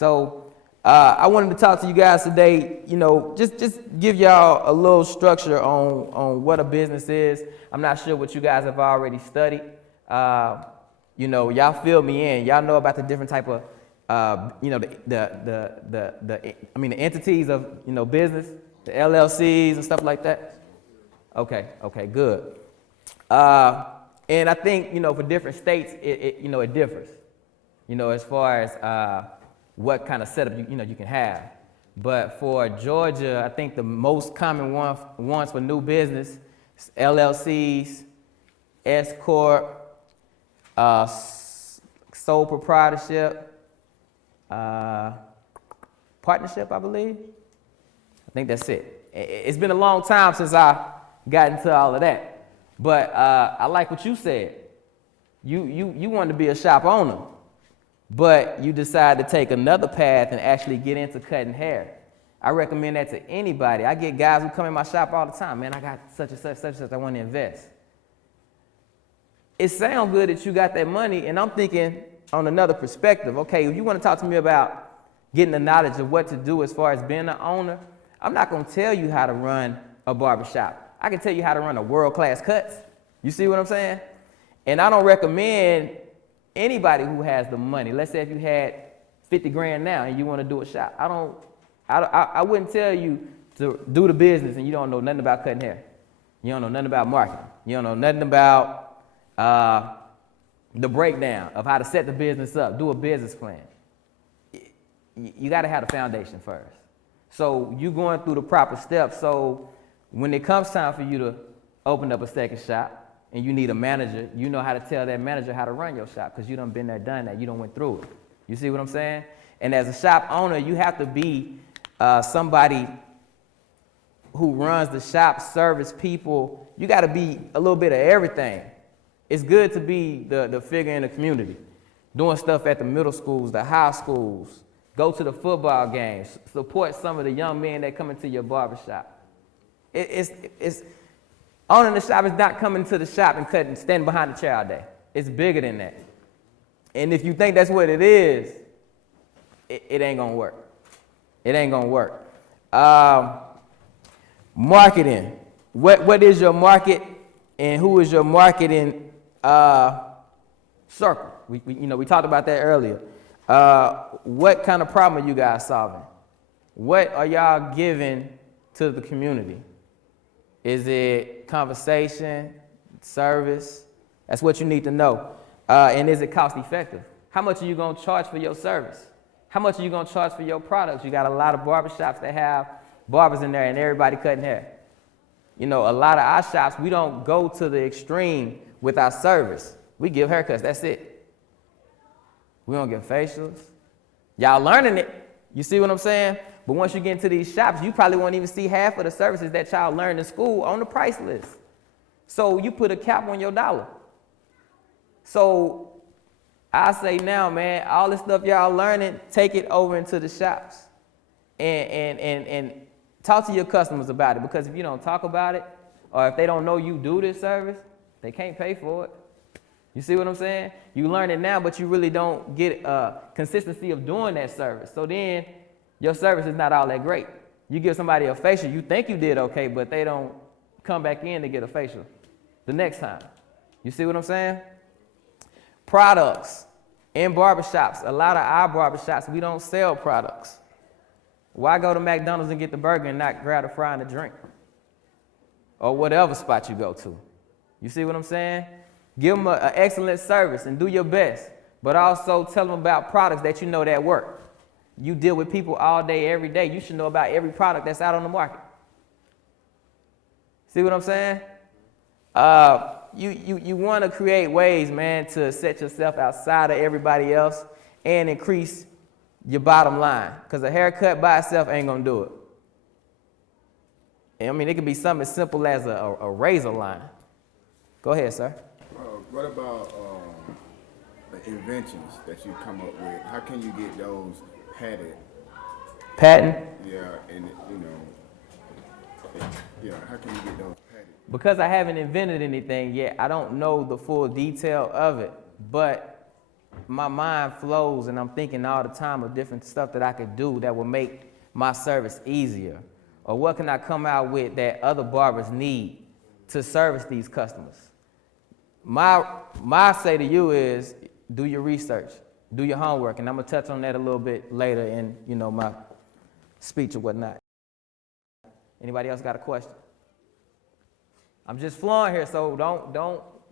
So I wanted to talk to you guys today, just give y'all a little structure on what a business is. I'm not sure what you guys have already studied. Y'all fill me in. Y'all know about the different type of, the entities of, business, the LLCs and stuff like that. Okay, good. And I think, for different states, it differs, as far as what kind of setup you can have. But for Georgia, I think the most common ones for new business is LLCs, S corp, sole proprietorship, partnership, I believe. I think that's it. It's been a long time since I got into all of that. But I like what you said. You wanted to be a shop owner, but you decided to take another path and actually get into cutting hair. I recommend that to anybody. I get guys who come in my shop all the time. Man, I got such and such, I want to invest. It sounds good that you got that money, and I'm thinking on another perspective. Okay, if you want to talk to me about getting the knowledge of what to do as far as being an owner, I'm not going to tell you how to run a barbershop. I can tell you how to run a World Class Kuts. You see what I'm saying? And I don't recommend anybody who has the money. Let's say if you had 50 grand now and you want to do a shop. I wouldn't tell you to do the business and you don't know nothing about cutting hair. You don't know nothing about marketing. You don't know nothing about the breakdown of how to set the business up, do a business plan. You got to have the foundation first. So you going through the proper steps. So when it comes time for you to open up a second shop and you need a manager, you know how to tell that manager how to run your shop because you done been there, done that. You done went through it. You see what I'm saying? And as a shop owner, you have to be somebody who runs the shop, service people. You got to be a little bit of everything. It's good to be the figure in the community, doing stuff at the middle schools, the high schools, go to the football games, support some of the young men that come into your barbershop. It's owning the shop is not coming to the shop and standing behind the chair all day. It's bigger than that. And if you think that's what it is, it ain't gonna work. It ain't gonna work. Marketing. What is your market and who is your marketing circle? We talked about that earlier. What kind of problem are you guys solving? What are y'all giving to the community? Is it conversation, service? That's what you need to know. And is it cost effective? How much are you going to charge for your service? How much are you going to charge for your products? You got a lot of barbershops that have barbers in there and everybody cutting hair. A lot of our shops, we don't go to the extreme with our service. We give haircuts, that's it. We don't give facials. Y'all learning it. You see what I'm saying? But once you get into these shops, you probably won't even see half of the services that y'all learned in school on the price list. So you put a cap on your dollar. So I say now, man, all the stuff y'all learning, take it over into the shops and talk to your customers about it. Because if you don't talk about it, or if they don't know you do this service, they can't pay for it. You see what I'm saying? You learn it now, but you really don't get consistency of doing that service. So then your service is not all that great. You give somebody a facial, you think you did okay, but they don't come back in to get a facial the next time. You see what I'm saying? Products in barbershops. A lot of our barbershops, we don't sell products. Why go to McDonald's and get the burger and not grab a fry and a drink? Or whatever spot you go to. You see what I'm saying? Give them an excellent service and do your best, but also tell them about products that you know that work. You deal with people all day, every day. You should know about every product that's out on the market. See what I'm saying? You want to create ways, man, to set yourself outside of everybody else and increase your bottom line. Because a haircut by itself ain't going to do it. And, it could be something as simple as a razor line. Go ahead, sir. What about the inventions that you come up with? How can you get those patented? Patent? Yeah, and how can you get those patented? Because I haven't invented anything yet, I don't know the full detail of it. But my mind flows and I'm thinking all the time of different stuff that I could do that will make my service easier. Or what can I come out with that other barbers need to service these customers? My say to you is do your research, do your homework, and I'm gonna touch on that a little bit later in my speech or whatnot. Anybody else got a question? I'm just flowing here, so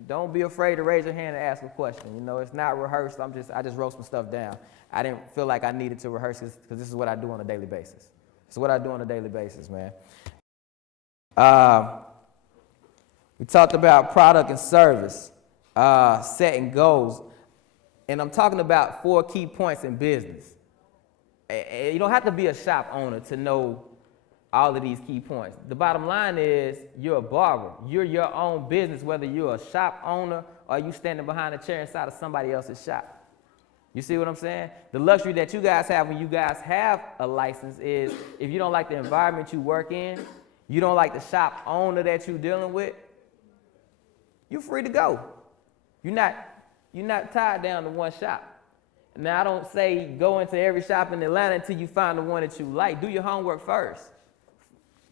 don't be afraid to raise your hand and ask a question. It's not rehearsed. I just wrote some stuff down. I didn't feel like I needed to rehearse this because this is what I do on a daily basis. It's what I do on a daily basis, man. We talked about product and service, setting goals, and I'm talking about 4 key points in business. You don't have to be a shop owner to know all of these key points. The bottom line is you're a barber. You're your own business, whether you're a shop owner or you standing behind a chair inside of somebody else's shop. You see what I'm saying? The luxury that you guys have when you guys have a license is if you don't like the environment you work in, you don't like the shop owner that you're dealing with, you're free to go. You're not tied down to one shop. Now, I don't say go into every shop in Atlanta until you find the one that you like. Do your homework first.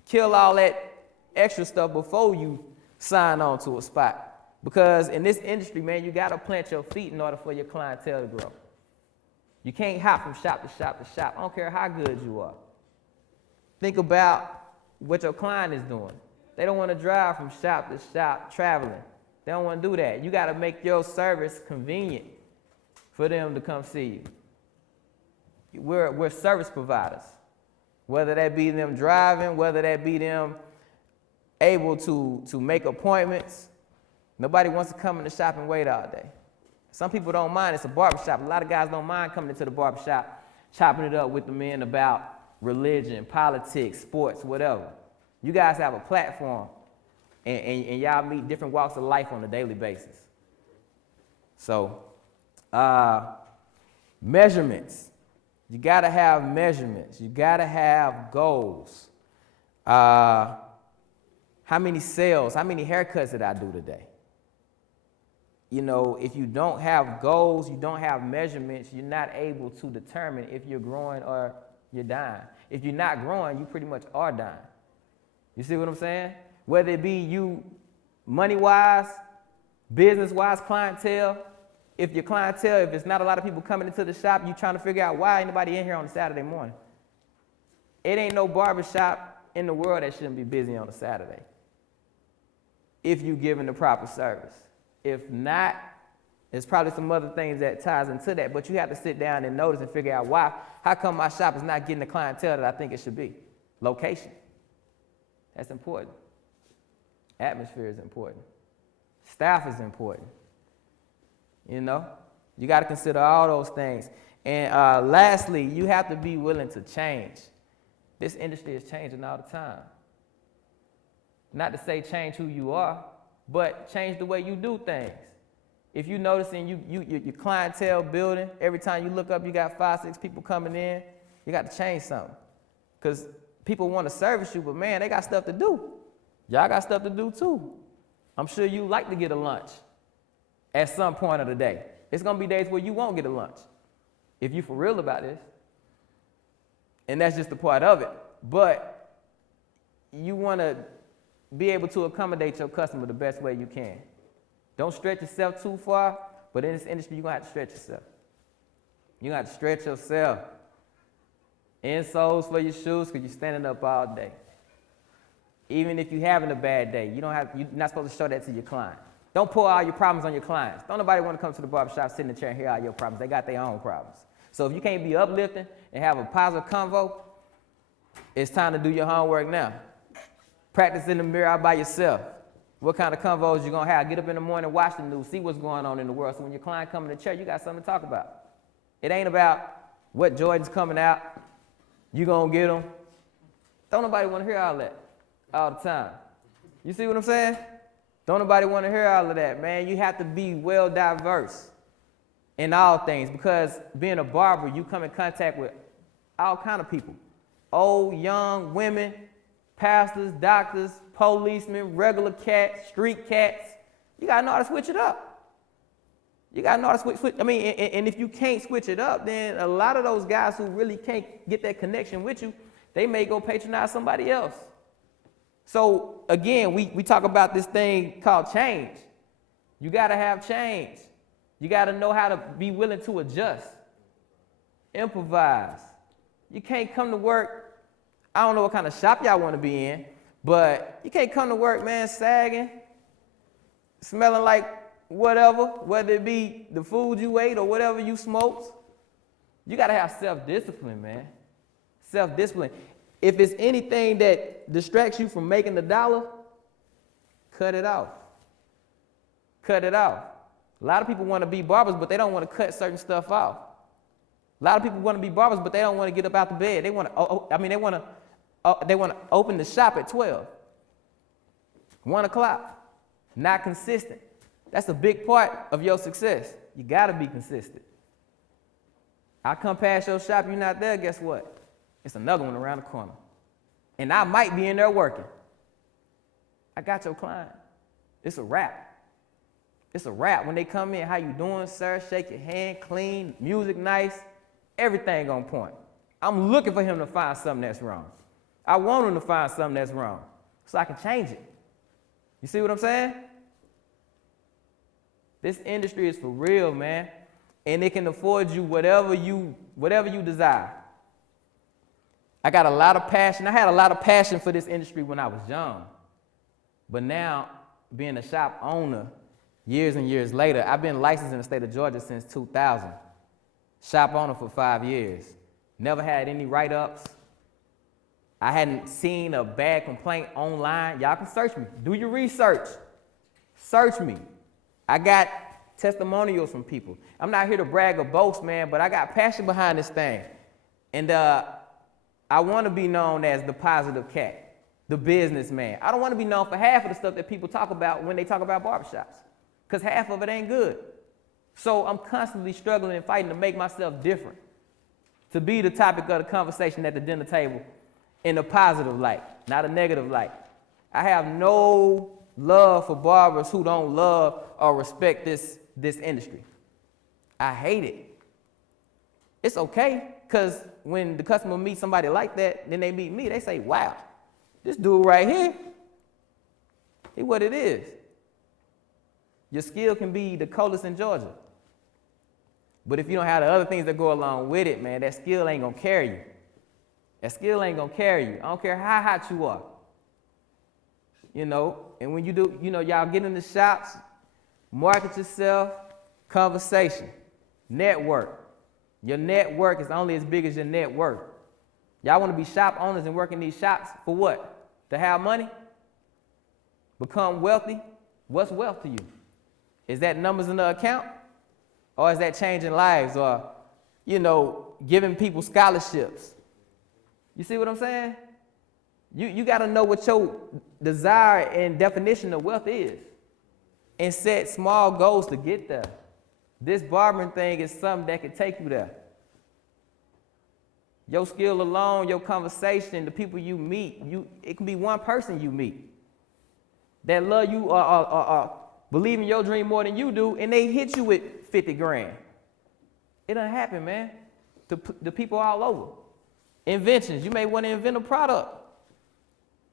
Kill all that extra stuff before you sign on to a spot. Because in this industry, man, you got to plant your feet in order for your clientele to grow. You can't hop from shop to shop to shop. I don't care how good you are. Think about what your client is doing. They don't want to drive from shop to shop traveling. They don't want to do that. You got to make your service convenient for them to come see you. We're service providers. Whether that be them driving, whether that be them able to make appointments. Nobody wants to come in the shop and wait all day. Some people don't mind. It's a barbershop. A lot of guys don't mind coming into the barbershop, chopping it up with the men about religion, politics, sports, whatever. You guys have a platform, and y'all meet different walks of life on a daily basis. So, measurements. You got to have measurements. You got to have goals. How many sales, how many haircuts did I do today? If you don't have goals, you don't have measurements, you're not able to determine if you're growing or you're dying. If you're not growing, you pretty much are dying. You see what I'm saying? Whether it be you money-wise, business-wise, clientele. If your clientele, if it's not a lot of people coming into the shop, you're trying to figure out why ain't nobody in here on a Saturday morning. It ain't no barbershop in the world that shouldn't be busy on a Saturday if you're giving the proper service. If not, there's probably some other things that ties into that, but you have to sit down and notice and figure out why. How come my shop is not getting the clientele that I think it should be? Location. That's important. Atmosphere is important. Staff is important. You got to consider all those things. And lastly, you have to be willing to change. This industry is changing all the time. Not to say change who you are, but change the way you do things. If you're noticing your clientele building, every time you look up, you got 5, 6 people coming in, you got to change something. Because people want to service you, but man, they got stuff to do. Y'all got stuff to do too. I'm sure you like to get a lunch at some point of the day. It's going to be days where you won't get a lunch, if you for real about this. And that's just a part of it. But you want to be able to accommodate your customer the best way you can. Don't stretch yourself too far, but in this industry, you're going to have to stretch yourself. You're going to have to stretch yourself. Insoles for your shoes because you're standing up all day. Even if you're having a bad day, you're not supposed to show that to your client. Don't pour all your problems on your clients. Don't nobody want to come to the barbershop, sit in the chair and hear all your problems. They got their own problems. So if you can't be uplifting and have a positive convo, it's time to do your homework now. Practice in the mirror all by yourself. What kind of convos you going to have? Get up in the morning, watch the news, see what's going on in the world. So when your client comes in the chair, you got something to talk about. It ain't about what Jordan's coming out. You going to get them. Don't nobody want to hear all that all the time. You see what I'm saying? Don't nobody want to hear all of that, man. You have to be well diverse in all things because being a barber, you come in contact with all kind of people. Old, young, women, pastors, doctors, policemen, regular cats, street cats. You got to know how to switch it up. You gotta know how to switch. I mean, and if you can't switch it up, then a lot of those guys who really can't get that connection with you, they may go patronize somebody else. So again, we talk about this thing called change. You gotta have change. You gotta know how to be willing to adjust, improvise. You can't come to work, I don't know what kind of shop y'all wanna be in, but you can't come to work, man, sagging, smelling like whatever, whether it be the food you ate or whatever you smoked. You gotta have self-discipline, man. Self-discipline. If it's anything that distracts you from making the dollar, cut it off. Cut it off. A lot of people want to be barbers, but they don't want to cut certain stuff off. A lot of people want to be barbers, but they don't want to get up out the bed. They want to, they want to open the shop at 12, 1 o'clock. Not consistent. That's a big part of your success. You got to be consistent. I come past your shop, you're not there, guess what? It's another one around the corner. And I might be in there working. I got your client. It's a wrap. It's a wrap. When they come in, how you doing, sir? Shake your hand, clean, music nice, everything on point. I'm looking for him to find something that's wrong. I want him to find something that's wrong so I can change it. You see what I'm saying? This industry is for real, man. And it can afford you whatever you desire. I got a lot of passion. I had a lot of passion for this industry when I was young. But now, being a shop owner, years and years later, I've been licensed in the state of Georgia since 2000. Shop owner for 5 years. Never had any write-ups. I hadn't seen a bad complaint online. Y'all can search me. Do your research. Search me. I got testimonials from people. I'm not here to brag or boast, man, but I got passion behind this thing. And I want to be known as the positive cat, the businessman. I don't want to be known for half of the stuff that people talk about when they talk about barbershops, because half of it ain't good. So I'm constantly struggling and fighting to make myself different, to be the topic of the conversation at the dinner table in a positive light, not a negative light. I have no love for barbers who don't love or respect this industry. I hate it. It's okay, because when the customer meets somebody like that, then they meet me, they say, wow, this dude right here, he what it is. Your skill can be the coldest in Georgia. But if you don't have the other things that go along with it, man, that skill ain't gonna carry you. That skill ain't gonna carry you. I don't care how hot you are. You know, and when you do, you know, y'all get in the shops, market yourself, conversation, network. Your network is only as big as your net worth. Y'all want to be shop owners and work in these shops for what? To have money? Become wealthy? What's wealth to you? Is that numbers in the account? Or is that changing lives? Or, you know, giving people scholarships? You see what I'm saying? You got to know what your desire and definition of wealth is and set small goals to get there. This barbering thing is something that can take you there. Your skill alone, your conversation, the people you meet, it can be one person you meet that love you or believe in your dream more than you do, and they hit you with 50 grand. It done happen, man, to the people all over. Inventions, you may want to invent a product.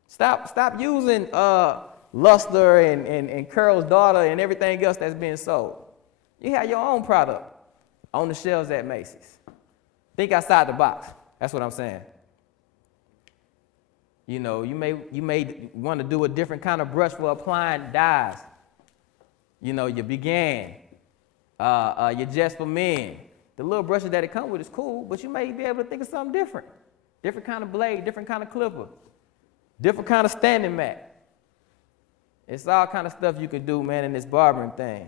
Stop using Luster and Curl's Daughter and everything else that's being sold. You have your own product on the shelves at Macy's. Think outside the box. That's what I'm saying. You know, you may want to do a different kind of brush for applying dyes. You know, your Began, your Just for Men. The little brushes that it come with is cool, but you may be able to think of something different. Different kind of blade, different kind of clipper, different kind of standing mat. It's all kind of stuff you can do, man, in this barbering thing.